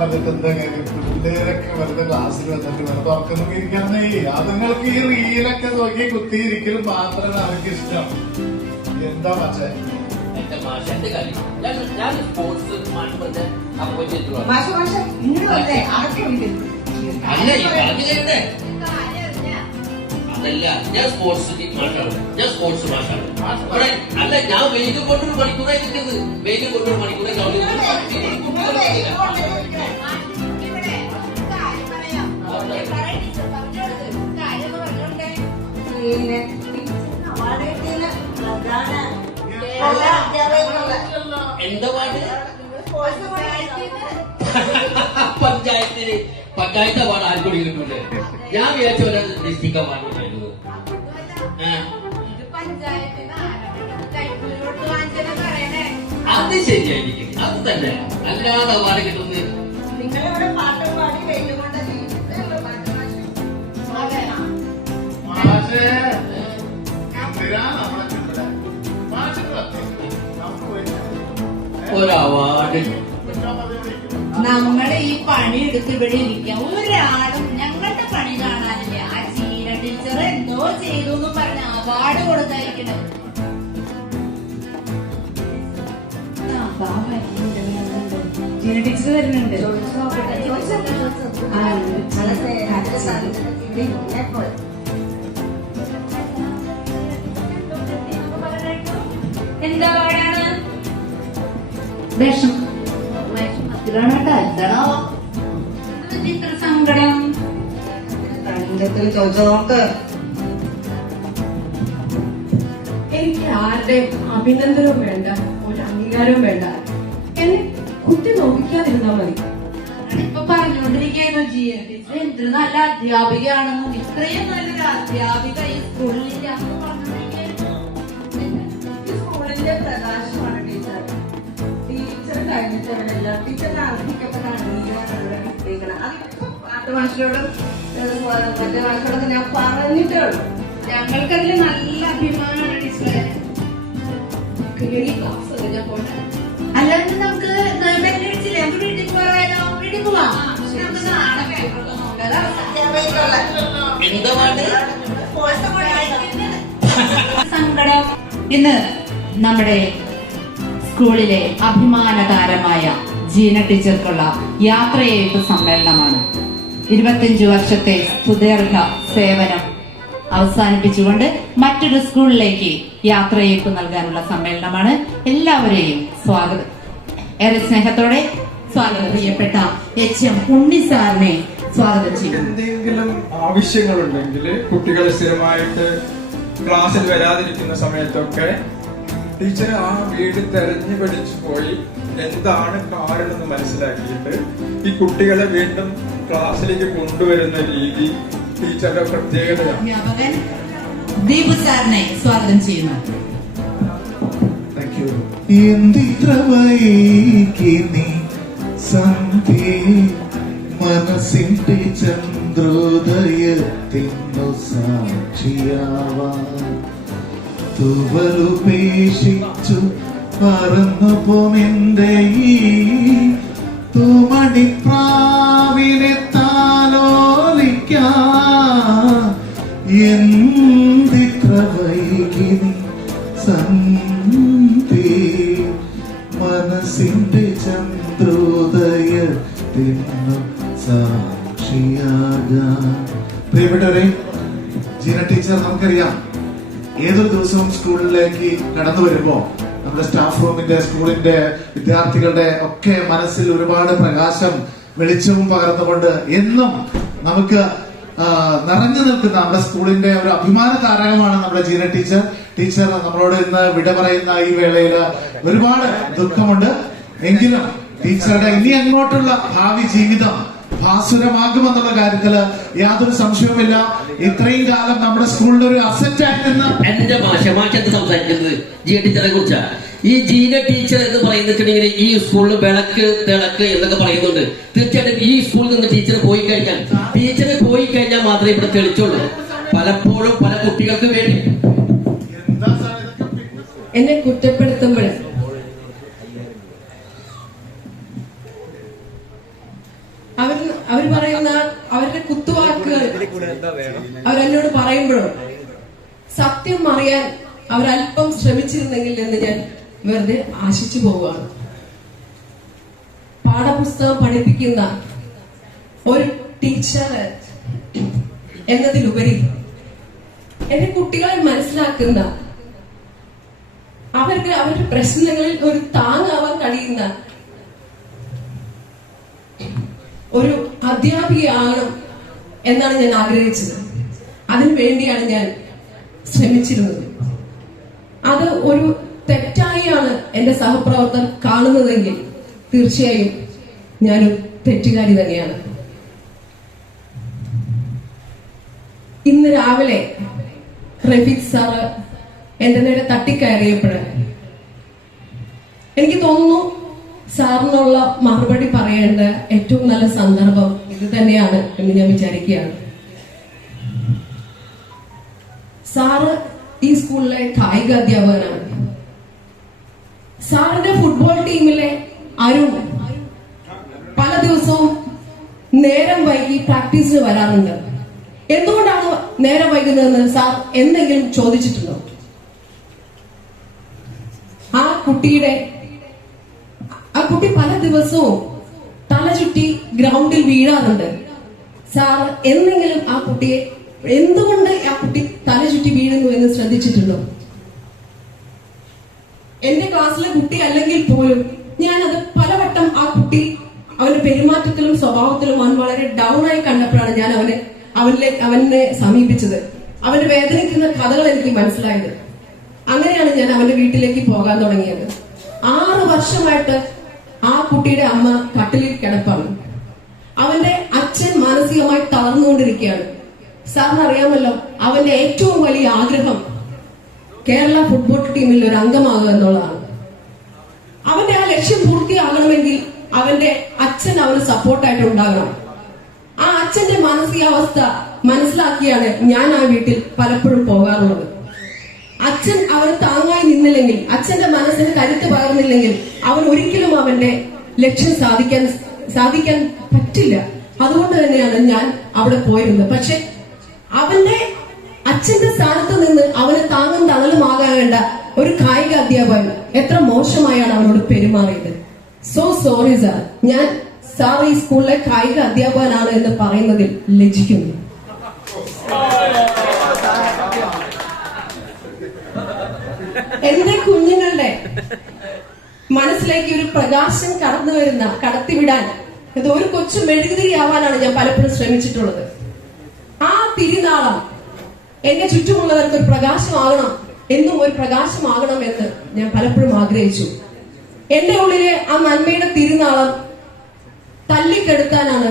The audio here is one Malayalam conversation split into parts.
പറഞ്ഞിട്ട് എന്തെങ്കിലും പിള്ളേരൊക്കെ വെറുതെ ക്ലാസ്സിൽ വന്നിട്ട് വെറുതെ ഉറക്കം ഇരിക്കാന്നേ. അതുങ്ങൾക്ക് ഈ റീലൊക്കെ നോക്കി കുത്തിയിരിക്കലും മാത്രമേ അവർക്ക് ഇഷ്ടം. എന്താ പക്ഷേ അതല്ല, ഞാൻ സ്പോർട്സ് മാഷാണ്. ഞാൻ സ്പോർട്സ് മാഷാണ്. അല്ല, ഞാൻ വെയിൽ കൊണ്ടൊരു മണിക്കൂറായി നിൽക്കുന്നത്. വെയിൽ കൊണ്ടൊരു മണിക്കൂറായി എന്താ പാട്ട്? പഞ്ചായത്ത് അവാർഡ് ആർക്കൂടി കിട്ടൂലേ? ഞാൻ വിചാരിച്ച പോലെ ഡിസ്ട്രിക്ട് അവാർഡ് ഉണ്ടായിരുന്നു. അത് ശരിയായിരിക്കും, അത് തന്നെ. അല്ലാതെ അവാർഡ് കിട്ടുന്നത് ഒരു അവാർഡ്. നമ്മുടെ ഈ പണി എടുത്ത് ഇവിടെ ഇരിക്കാം, ഒരാളും ഞങ്ങളുടെ പണി കാണാനില്ല. ആ ചീന ടീച്ചർ എന്തോ ചെയ്തു എന്ന് പറഞ്ഞ അവാർഡ് കൊടുത്തായിരിക്കണം. ചീന ടീച്ചർ വരുന്നുണ്ട്. എന്താ അവാർഡാണ്? വിഷം ഇത്ര സങ്കടം. എനിക്ക് ആരുടെയും അഭിനന്ദനവും വേണ്ട, ഒരു അംഗീകാരവും വേണ്ട. എന്നെ കുത്തി നോക്കിക്കാതിരുന്നാ മതി. ഇപ്പൊ പറഞ്ഞുകൊണ്ടിരിക്കുന്നു ജിയ ടീച്ചർ എന്തൊരു നല്ല അധ്യാപികയാണെന്നും ഇത്രയും നല്ലൊരു അധ്യാപിക ഈ സ്കൂളിലില്ല എന്ന് പറഞ്ഞുകൊണ്ടിരിക്കുന്നു. സ്കൂളിന്റെ പ്രകാശമാണ് ടീച്ചർ. ടീച്ചർ കഴിഞ്ഞിട്ടവരല്ല, ടീച്ചറിന് അർഹിക്കപ്പെട്ട അംഗീകാരമാണ് കിട്ടിയിരിക്കണം. അതിപ്പോ പാട്ട് മാഷിനോടും മറ്റേ മാഷിനോടൊക്കെ ഞാൻ പറഞ്ഞിട്ടേ ഉള്ളൂ. ഞങ്ങൾക്കതിൽ നല്ല അഭിമാനമാണ് ടീച്ചറെ. അല്ലാതെ നമുക്ക് ബെല്ലടിച്ചില്ലേ, നമുക്ക് വീട്ടിൽ പോയാലോ? വീട്ടിൽ പോവാം. നമുക്ക് നാളെ പേപ്പറൊക്കെ നോക്കാം. സങ്കടം. ഇന്ന് നമ്മുടെ സ്കൂളിലെ അഭിമാന താരമായ ജീന ടീച്ചർക്കുള്ള യാത്രയയപ്പ് സമ്മേളനമാണ്. 25 വർഷത്തെ സുദീർഘ സേവനം അവസാനിപ്പിച്ചുകൊണ്ട് മറ്റൊരു സ്കൂളിലേക്ക് യാത്രയയപ്പ് നൽകാനുള്ള സമ്മേളനമാണ്. എല്ലാവരെയും സ്വാഗതം, ഏറെ സ്നേഹത്തോടെ സ്വാഗതം ചെയ്യപ്പെട്ട HM ഉണ്ണി സാറിനെ സ്വാഗതം ചെയ്യും. എന്തെങ്കിലും ആവശ്യങ്ങളുണ്ടെങ്കിൽ കുട്ടികൾ സ്ഥിരമായിട്ട് ക്ലാസ്സിൽ വരാതിരിക്കുന്ന സമയത്തൊക്കെ ടീച്ചർ ആ വീട് തെരഞ്ഞു പിടിച്ചു പോയി എന്താണ് കാരണമെന്ന് മനസ്സിലാക്കിയിട്ട് ഈ കുട്ടികളെ വീണ്ടും ക്ലാസ്സിലേക്ക് കൊണ്ടുവരുന്ന രീതി ടീച്ചറുടെ പ്രത്യേകതയാണ്. അധ്യാപകൻ ദീപു സാറിനെ സ്വാഗതം ചെയ്യുന്നു. എന്തിത്ര വൈകിനി സന്ധ്യേ മനസ്സിന്റെ ചന്ദ്രോദയത്തിനു സാക്ഷിയാവാൻ തൂവലുപേക്ഷിച്ചു പറന്നു പോമെന്റെ ഈ തൂമണിപ്രാവിനെ താലോലിക്കാൻ എന്തിത്ര വൈകിനി സന്ധ്യേ മനസ്സിന്റെ ചന്ദ്രോദയത്തിനു സാക്ഷിയാകാൻ. പ്രിയപ്പെട്ടവരെ, ജീന ടീച്ചർ നമുക്കറിയാം ഏതൊരു ദിവസവും സ്കൂളിലേക്ക് കടന്നു വരുമ്പോ നമ്മുടെ സ്റ്റാഫ് റൂമിന്റെ സ്കൂളിന്റെ വിദ്യാർത്ഥികളുടെ ഒക്കെ മനസ്സിൽ ഒരുപാട് പ്രകാശം വെളിച്ചവും പകർന്നുകൊണ്ട് എന്നും നമുക്ക് നിറഞ്ഞു നിൽക്കുന്ന നമ്മുടെ സ്കൂളിന്റെ ഒരു അഭിമാന താരകമാണ് നമ്മുടെ ജീന ടീച്ചർ. ടീച്ചർ നമ്മളോട് ഇന്ന് വിട പറയുന്ന ഈ വേളയിൽ ഒരുപാട് ദുഃഖമുണ്ട്. എങ്കിലും ടീച്ചറുടെ ഇനി അങ്ങോട്ടുള്ള ഭാവി ജീവിതം ഭാസുരമാകുമെന്നുള്ള കാര്യത്തില് യാതൊരു സംശയവുമില്ല. ഇത്രയും കാലം നമ്മുടെ സ്കൂളിന്റെ ഒരു അസറ്റ് ആയിരുന്ന എന്റെ മാഷെന്ത് സംസാരിക്കുന്നത് ജീന ടീച്ചറെ കുറിച്ചാണ്. ഈ ജീന ടീച്ചർ എന്ന് പറയുന്നിട്ടുണ്ടെങ്കിൽ ഈ സ്കൂളിൽ വിളക്ക് തിളക്ക് എന്നൊക്കെ പറയുന്നുണ്ട്. തീർച്ചയായിട്ടും ഈ സ്കൂളിൽ നിന്ന് ടീച്ചർ പോയി കഴിഞ്ഞാൽ മാത്രമേ ഇവിടെ തെളിച്ചുള്ളൂ. പലപ്പോഴും പല കുട്ടികൾക്ക് വേണ്ടി എന്നെ കുറ്റപ്പെടുത്തുമ്പോൾ അവരെന്നോട് പറയുമ്പോഴും സത്യം അറിയാൻ അവരല്പം ശ്രമിച്ചിരുന്നെങ്കിൽ എന്ന് ഞാൻ വെറുതെ ആശിച്ചു പോവുകയാണ്. പാഠപുസ്തകം പഠിപ്പിക്കുന്ന ഒരു ടീച്ചർ എന്നതിലുപരി എന്റെ കുട്ടികളെ മനസ്സിലാക്കുന്ന, അവർക്ക് അവരുടെ പ്രശ്നങ്ങളിൽ ഒരു താങ്ങാവാൻ കഴിയുന്ന ഒരു അധ്യാപികയാകണം എന്നാണ് ഞാൻ ആഗ്രഹിച്ചത്. അതിനു വേണ്ടിയാണ് ഞാൻ ശ്രമിച്ചിരുന്നത്. അത് ഒരു തെറ്റായാണ് എന്റെ സഹപ്രവർത്തകർ കാണുന്നതെങ്കിൽ തീർച്ചയായും ഞാനൊരു തെറ്റുകാരി തന്നെയാണ്. ഇന്ന് രാവിലെ റഫീഖ് സാറ് എന്റെ നേരെ തട്ടിക്കയറിയപ്പോൾ എനിക്ക് തോന്നുന്നു സാറിനുള്ള മറുപടി പറയേണ്ട ഏറ്റവും നല്ല സന്ദർഭം ഇത് തന്നെയാണ് എന്ന് ഞാൻ വിചാരിക്കുകയാണ്. സാറ് ഈ സ്കൂളിലെ കായിക അധ്യാപകനാണ്. സാറിന്റെ ഫുട്ബോൾ ടീമിലെ അരുൺ പല ദിവസവും നേരം വൈകി പ്രാക്ടീസിന് വരാറുണ്ട്. എന്തുകൊണ്ടാണ് നേരം വൈകുന്നതെന്ന് സാർ എന്തെങ്കിലും ചോദിച്ചിട്ടുണ്ടോ? ആ കുട്ടി പല ദിവസവും തല ചുറ്റി ഗ്രൗണ്ടിൽ വീഴാറുണ്ട്. സാർ എന്തെങ്കിലും ആ കുട്ടിയെ എന്തുകൊണ്ട് ആ കുട്ടി തല ചുറ്റി വീഴുന്നു എന്ന് ശ്രദ്ധിച്ചിട്ടുണ്ടോ? എന്റെ ക്ലാസ്സിലെ കുട്ടി അല്ലെങ്കിൽ പോലും ഞാനത് പലവട്ടം ആ കുട്ടി അവന്റെ പെരുമാറ്റത്തിലും സ്വഭാവത്തിലും അവൻ വളരെ ഡൗൺ ആയി കണ്ടപ്പോഴാണ് ഞാൻ അവനെ സമീപിച്ചത്. അവന്റെ വേദനിക്കുന്ന കഥകൾ എനിക്ക് മനസ്സിലായത്. അങ്ങനെയാണ് ഞാൻ അവന്റെ വീട്ടിലേക്ക് പോകാൻ തുടങ്ങിയത്. 6 വർഷമായിട്ട് ആ കുട്ടിയുടെ അമ്മ കട്ടിലിൽ കിടപ്പാണ്. അവന്റെ അച്ഛൻ മാനസികമായി തളർന്നുകൊണ്ടിരിക്കുകയാണ്. സാറിന് അറിയാമല്ലോ, അവന്റെ ഏറ്റവും വലിയ ആഗ്രഹം കേരള ഫുട്ബോൾ ടീമിൽ ഒരു അംഗമാകുക എന്നുള്ളതാണ്. അവന്റെ ആ ലക്ഷ്യം പൂർത്തിയാകണമെങ്കിൽ അവന്റെ അച്ഛൻ അവന് സപ്പോർട്ടായിട്ട് ഉണ്ടാകണം. ആ അച്ഛന്റെ മാനസികാവസ്ഥ മനസ്സിലാക്കിയാണ് ഞാൻ ആ വീട്ടിൽ പലപ്പോഴും പോകാറുള്ളത്. അച്ഛൻ അവന് താങ്ങായി നിന്നില്ലെങ്കിൽ, അച്ഛന്റെ മനസ്സിന് കരുത്ത് പകർന്നില്ലെങ്കിൽ അവൻ ഒരിക്കലും അവന്റെ ലക്ഷ്യം സാധിക്കാൻ പറ്റില്ല. അതുകൊണ്ട് തന്നെയാണ് ഞാൻ അവിടെ പോയിരുന്നത്. പക്ഷെ അവന്റെ അച്ഛന്റെ സ്ഥാനത്ത് നിന്ന് അവന് താങ്ങും തണലുമാകേണ്ട ഒരു കായിക അധ്യാപകൻ എത്ര മോശമായാണ് അവനോട് പെരുമാറിയത്. So sorry sir. ഞാൻ സാർ ഈ സ്കൂളിലെ കായിക അധ്യാപകനാണ് എന്ന് പറയുന്നതിൽ ലജ്ജിക്കുന്നു. എന്റെ കുഞ്ഞുങ്ങളുടെ മനസ്സിലേക്ക് ഒരു പ്രകാശം കടത്തിവിടാൻ ഇത് ഒരു കൊച്ചു മെഴുകുതിരിയാവാനാണ് ഞാൻ പലപ്പോഴും ശ്രമിച്ചിട്ടുള്ളത്. ആ തിരിനാളം എന്റെ ചുറ്റുമുള്ളവർക്ക് ഒരു പ്രകാശമാകണം, എന്നും ഒരു പ്രകാശമാകണം എന്ന് ഞാൻ പലപ്പോഴും ആഗ്രഹിച്ചു. എന്റെ ഉള്ളിലെ ആ നന്മയുടെ തിരുനാളം തല്ലിക്കെടുത്താനാണ്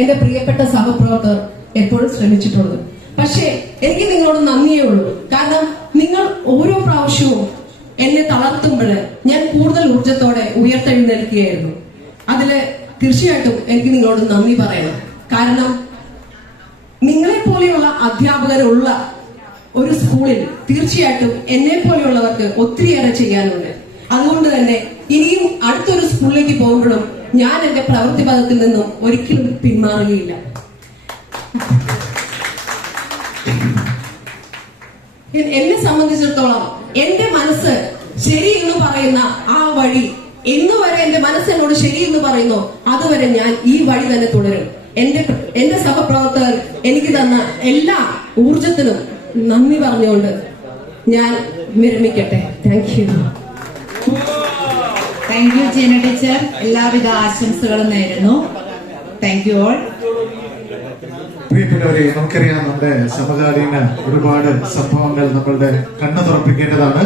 എന്റെ പ്രിയപ്പെട്ട സഹപ്രവർത്തകർ എപ്പോഴും ശ്രമിച്ചിട്ടുള്ളത്. പക്ഷേ എനിക്ക് നിങ്ങളോട് നന്ദിയേ ഉള്ളൂ. കാരണം നിങ്ങൾ ഓരോ പ്രാവശ്യവും എന്നെ തളർത്തുമ്പോൾ ഞാൻ കൂടുതൽ ഊർജത്തോടെ ഉയർത്തെഴുന്നേൽക്കുകയായിരുന്നു. അതില് തീർച്ചയായിട്ടും എനിക്ക് നിങ്ങളോട് നന്ദി പറയണം. കാരണം നിങ്ങളെ പോലെയുള്ള അധ്യാപകരുള്ള ഒരു സ്കൂളിൽ തീർച്ചയായിട്ടും എന്നെ പോലെയുള്ളവർക്ക് ഒത്തിരിയേറെ ചെയ്യാനുണ്ട്. അതുകൊണ്ട് തന്നെ ഇനിയും അടുത്തൊരു സ്കൂളിലേക്ക് പോകുമ്പോഴും ഞാൻ എന്റെ പ്രവൃത്തി പദത്തിൽ നിന്നും ഒരിക്കലും പിന്മാറുകയില്ല. എന്നെ സംബന്ധിച്ചിടത്തോളം എന്റെ മനസ്സ് ശരി എന്ന് പറയുന്ന ആ വഴി എന്നുവരെ എന്റെ മനസ്സ് എന്നോട് ശരി എന്ന് പറയുന്നു, അതുവരെ ഞാൻ ഈ വഴി തന്നെ തുടരും. എന്റെ സഹപ്രവർത്തകർ എനിക്ക് തന്ന എല്ലാ ഊർജത്തിനും നന്ദി പറഞ്ഞുകൊണ്ട് ഞാൻ വിരമിക്കട്ടെ. Thank you. Thank you Jeena teacher. എല്ലാവിധ ആശംസകളും നേരുന്നു. Thank you all. പ്രിയപ്പെട്ടവരെ, നമുക്കറിയാം നമ്മുടെ സമകാലീന ഒരുപാട് സംഭവങ്ങൾ നമ്മളുടെ കണ്ണു തുറപ്പിക്കേണ്ടതാണ്.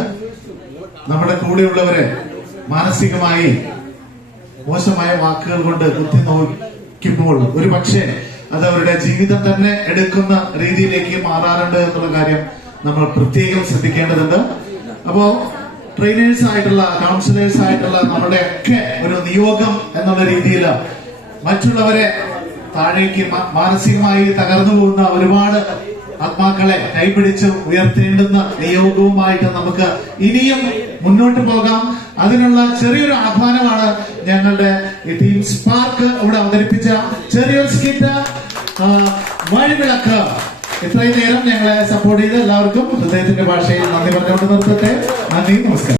നമ്മുടെ കൂടെയുള്ളവരെ മാനസികമായി മോശമായ വാക്കുകൾ കൊണ്ട് കുത്തി നോക്കുമ്പോൾ ഒരു പക്ഷേ അത് അവരുടെ ജീവിതം തന്നെ എടുക്കുന്ന രീതിയിലേക്ക് മാറാറുണ്ട് എന്നുള്ള കാര്യം നമ്മൾ പ്രത്യേകം ശ്രദ്ധിക്കേണ്ടതുണ്ട്. അപ്പോ ട്രെയിനേഴ്സ് ആയിട്ടുള്ള, കൗൺസിലേഴ്സ് ആയിട്ടുള്ള നമ്മുടെ ഒക്കെ ഒരു നിയോഗം എന്നുള്ള രീതിയിൽ മറ്റുള്ളവരെ താഴേക്ക് മാനസികമായി തകർന്നു പോകുന്ന ഒരുപാട് ആത്മാക്കളെ കൈപിടിച്ച് ഉയർത്തേണ്ടുന്ന നിയോഗവുമായിട്ട് നമുക്ക് ഇനിയും മുന്നോട്ട് പോകാം. അതിനുള്ള ചെറിയൊരു ആഹ്വാനമാണ് ഞങ്ങളുടെ ഈ ടീം സ്പാർക്ക് ഇവിടെ അവതരിപ്പിച്ച ചെറിയൊരു സ്കിറ്റ്. വഴിവിളക്ക്. ഇത്രയും നേരം ഞങ്ങളെ സപ്പോർട്ട് ചെയ്ത എല്ലാവർക്കും ഹൃദയത്തിന്റെ ഭാഷയിൽ നന്ദി പറഞ്ഞുകൊണ്ട് നിർത്തട്ടെ. നന്ദി, നമസ്കാരം.